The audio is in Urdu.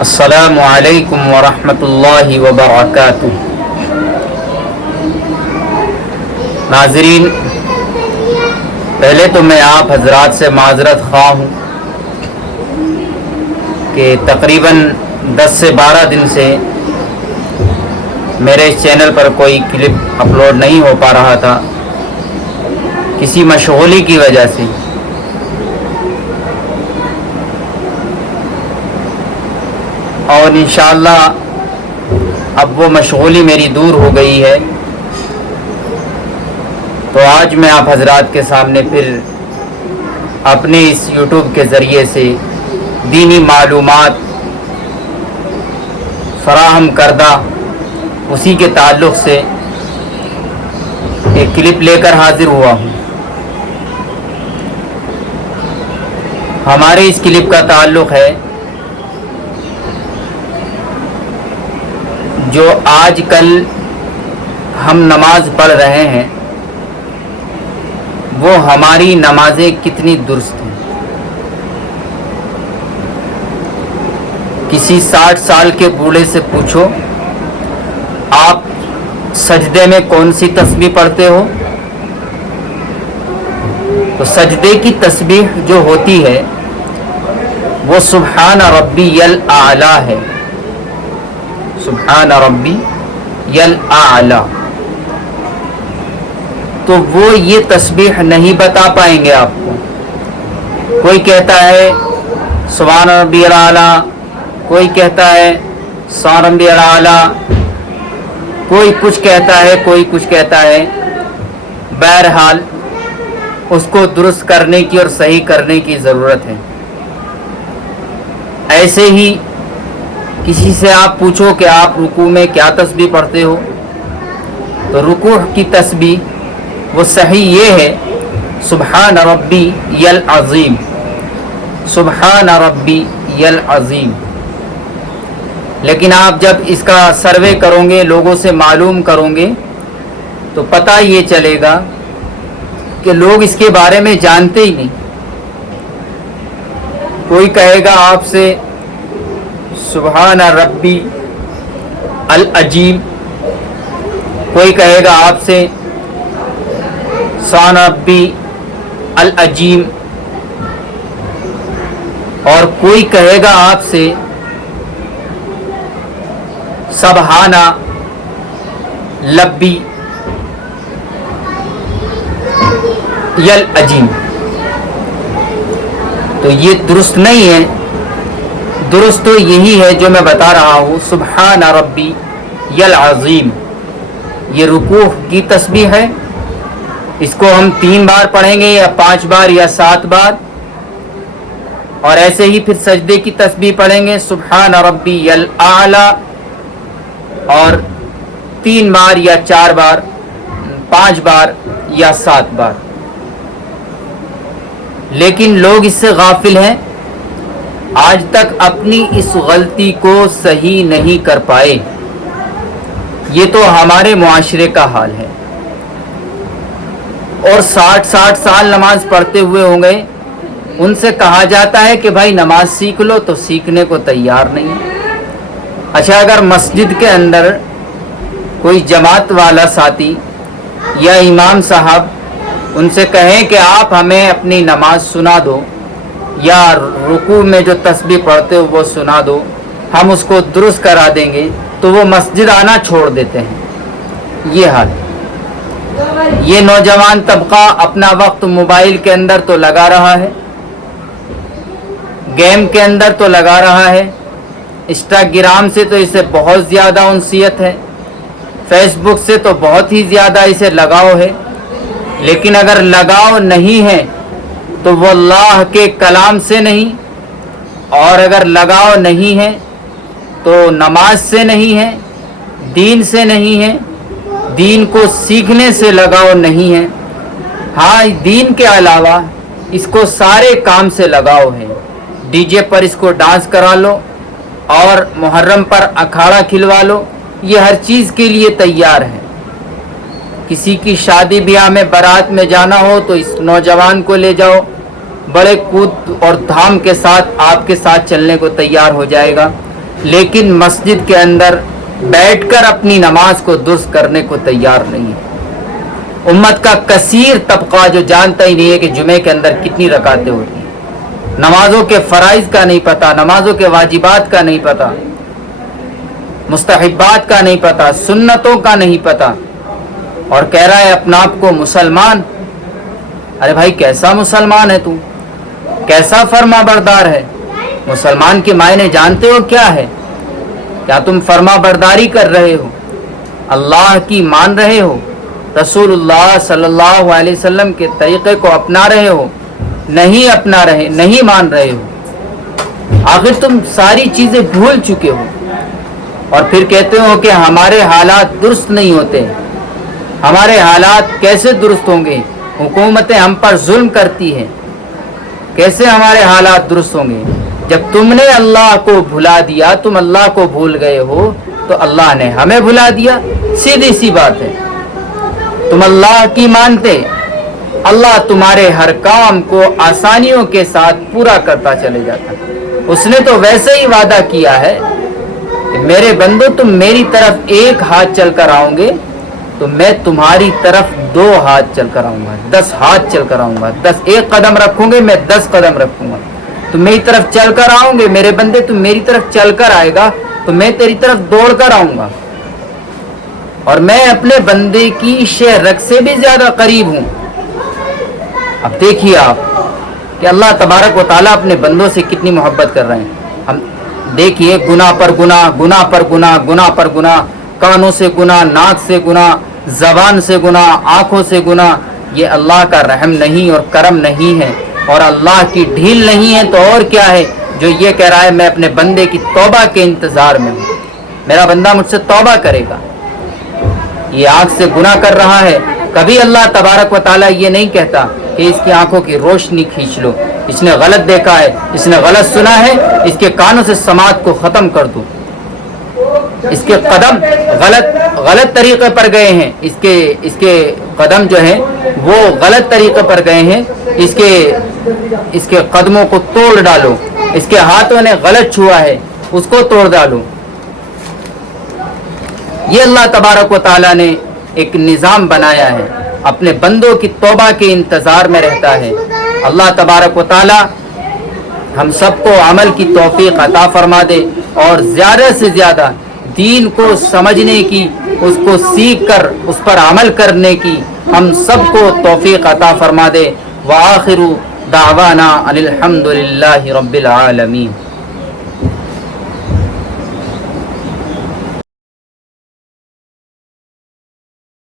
السلام علیکم ورحمۃ اللہ وبرکاتہ۔ ناظرین، پہلے تو میں آپ حضرات سے معذرت خواہ ہوں کہ تقریباً 10 سے 12 دن سے میرے اس چینل پر کوئی کلپ اپلوڈ نہیں ہو پا رہا تھا، کسی مشغولی کی وجہ سے۔ اور انشاءاللہ اب وہ مشغولی میری دور ہو گئی ہے، تو آج میں آپ حضرات کے سامنے پھر اپنے اس یوٹیوب کے ذریعے سے دینی معلومات فراہم کردہ اسی کے تعلق سے ایک کلپ لے کر حاضر ہوا ہوں۔ ہمارے اس کلپ کا تعلق ہے جو آج کل ہم نماز پڑھ رہے ہیں وہ ہماری نمازیں کتنی درست ہیں۔ کسی 60 سال کے بوڑھے سے پوچھو آپ سجدے میں کون سی تسبیح پڑھتے ہو، تو سجدے کی تسبیح جو ہوتی ہے وہ سبحان ربی الاعلی ہے، سبحان ربی الاعلی۔ تو وہ یہ تسبیح نہیں بتا پائیں گے آپ کو۔ کوئی کہتا ہے سبحان ربی الاعلی، کوئی کہتا ہے سبحان ربی الاعلی، کوئی کچھ کہتا ہے، کوئی کچھ کہتا ہے۔ بہرحال اس کو درست کرنے کی اور صحیح کرنے کی ضرورت ہے۔ ایسے ہی کسی سے آپ پوچھو کہ آپ رکوع میں کیا تسبیح پڑھتے ہو، تو رکوع کی تسبیح وہ صحیح یہ ہے سبحان ربی العظیم، سبحان ربی العظیم۔ لیکن آپ جب اس کا سروے کرو گے، لوگوں سے معلوم کرو گے، تو پتہ یہ چلے گا کہ لوگ اس کے بارے میں جانتے ہی نہیں۔ کوئی کہے گا آپ سے سبحان ربی العظیم، کوئی کہے گا آپ سے سبحان ربی العظیم، اور کوئی کہے گا آپ سے سبحان لبی العظیم۔ تو یہ درست نہیں ہے۔ درست تو یہی ہے جو میں بتا رہا ہوں، سبحان ربی العظیم۔ یہ رکوع کی تسبیح ہے، اس کو ہم 3 بار پڑھیں گے یا 5 بار یا 7 بار، اور ایسے ہی پھر سجدے کی تسبیح پڑھیں گے سبحان ربی الاعلی، اور 3 بار یا 4 بار، 5 بار یا 7 بار۔ لیکن لوگ اس سے غافل ہیں، آج تک اپنی اس غلطی کو صحیح نہیں کر پائے۔ یہ تو ہمارے معاشرے کا حال ہے، اور 60 سال نماز پڑھتے ہوئے ہوں گے، ان سے کہا جاتا ہے کہ بھائی نماز سیکھ لو، تو سیکھنے کو تیار نہیں۔ اچھا، اگر مسجد کے اندر کوئی جماعت والا ساتھی یا امام صاحب ان سے کہیں کہ آپ ہمیں اپنی نماز سنا دو، یا رکوع میں جو تسبیح پڑھتے ہو وہ سنا دو، ہم اس کو درست کرا دیں گے، تو وہ مسجد آنا چھوڑ دیتے ہیں۔ یہ حال ہے۔ یہ نوجوان طبقہ اپنا وقت موبائل کے اندر تو لگا رہا ہے، گیم کے اندر تو لگا رہا ہے، انسٹاگرام سے تو اسے بہت زیادہ انسیت ہے، فیس بک سے تو بہت ہی زیادہ اسے لگاؤ ہے۔ لیکن اگر لگاؤ نہیں ہے تو وہ اللہ کے کلام سے نہیں، اور اگر لگاؤ نہیں ہے تو نماز سے نہیں ہے، دین سے نہیں ہے، دین کو سیکھنے سے لگاؤ نہیں ہے۔ ہاں، دین کے علاوہ اس کو سارے کام سے لگاؤ ہے۔ ڈی جے پر اس کو ڈانس کرا لو، اور محرم پر اکھاڑا کھلوا لو، یہ ہر چیز کے لیے تیار ہے۔ کسی کی شادی بیاہ میں بارات میں جانا ہو تو اس نوجوان کو لے جاؤ، بڑے کود اور دھام کے ساتھ آپ کے ساتھ چلنے کو تیار ہو جائے گا۔ لیکن مسجد کے اندر بیٹھ کر اپنی نماز کو درست کرنے کو تیار نہیں ہے۔ امت کا کثیر طبقہ جو جانتا ہی نہیں ہے کہ جمعے کے اندر کتنی رکعتیں ہوتی ہیں، نمازوں کے فرائض کا نہیں پتہ، نمازوں کے واجبات کا نہیں پتہ، مستحبات کا نہیں پتہ، سنتوں کا نہیں پتہ، اور کہہ رہا ہے اپنا آپ کو مسلمان۔ ارے بھائی کیسا مسلمان ہے تو؟ کیسا فرما بردار ہے؟ مسلمان کے معنی جانتے ہو کیا ہے؟ کیا تم فرما برداری کر رہے ہو؟ اللہ کی مان رہے ہو؟ رسول اللہ صلی اللہ علیہ وسلم کے طریقے کو اپنا رہے ہو؟ نہیں اپنا رہے، نہیں مان رہے ہو، آخر تم ساری چیزیں بھول چکے ہو، اور پھر کہتے ہو کہ ہمارے حالات درست نہیں ہوتے۔ ہمارے حالات کیسے درست ہوں گے؟ حکومتیں ہم پر ظلم کرتی ہیں، کیسے ہمارے حالات درست ہوں گے؟ جب تم نے اللہ کو بھلا دیا، تم اللہ کو بھول گئے ہو، تو اللہ نے ہمیں بھلا دیا، سیدھی سی بات ہے۔ تم اللہ کی مانتے، اللہ تمہارے ہر کام کو آسانیوں کے ساتھ پورا کرتا چلے جاتا۔ اس نے تو ویسے ہی وعدہ کیا ہے کہ میرے بندو تم میری طرف ایک ہاتھ چل کر آؤ گے تو میں تمہاری طرف 2 ہاتھ چل کر آؤں گا، 10 ہاتھ چل کر آؤں گا، 1 قدم رکھوں گے میں 10 قدم رکھوں گا۔ تم میری طرف چل کر آؤں گے میرے بندے، تم میری طرف چل کر آئے گا تو میں تیری طرف دوڑ کر آؤں گا، اور میں اپنے بندے کی شہ رگ سے بھی زیادہ قریب ہوں۔ اب دیکھیے آپ کہ اللہ تبارک و تعالیٰ اپنے بندوں سے کتنی محبت کر رہے ہیں۔ ہم دیکھیے گناہ پر گناہ، گناہ پر گناہ، گناہ پر گناہ، کانوں سے گناہ، ناک سے گناہ، زبان سے گناہ، آنکھوں سے گناہ۔ یہ اللہ کا رحم نہیں اور کرم نہیں ہے، اور اللہ کی ڈھیل نہیں ہے تو اور کیا ہے جو یہ کہہ رہا ہے میں اپنے بندے کی توبہ کے انتظار میں ہوں، میرا بندہ مجھ سے توبہ کرے گا۔ یہ آنکھ سے گناہ کر رہا ہے، کبھی اللہ تبارک و تعالیٰ یہ نہیں کہتا کہ اس کی آنکھوں کی روشنی کھینچ لو، اس نے غلط دیکھا ہے، اس نے غلط سنا ہے، اس کے کانوں سے سماعت کو ختم کر دو، اس کے قدم غلط طریقے پر گئے ہیں، اس کے قدم جو ہیں وہ غلط طریقے پر گئے ہیں، اس کے قدموں کو توڑ ڈالو، اس کے ہاتھوں نے غلط چھوا ہے اس کو توڑ ڈالو۔ یہ اللہ تبارک و تعالیٰ نے ایک نظام بنایا ہے، اپنے بندوں کی توبہ کے انتظار میں رہتا ہے۔ اللہ تبارک و تعالیٰ ہم سب کو عمل کی توفیق عطا فرما دے، اور زیادہ سے زیادہ دین کو سمجھنے کی، اس کو سیکھ کر اس پر عمل کرنے کی ہم سب کو توفیق عطا فرما دے۔ وآخر دعوانا ان الحمد للہ رب العالمین۔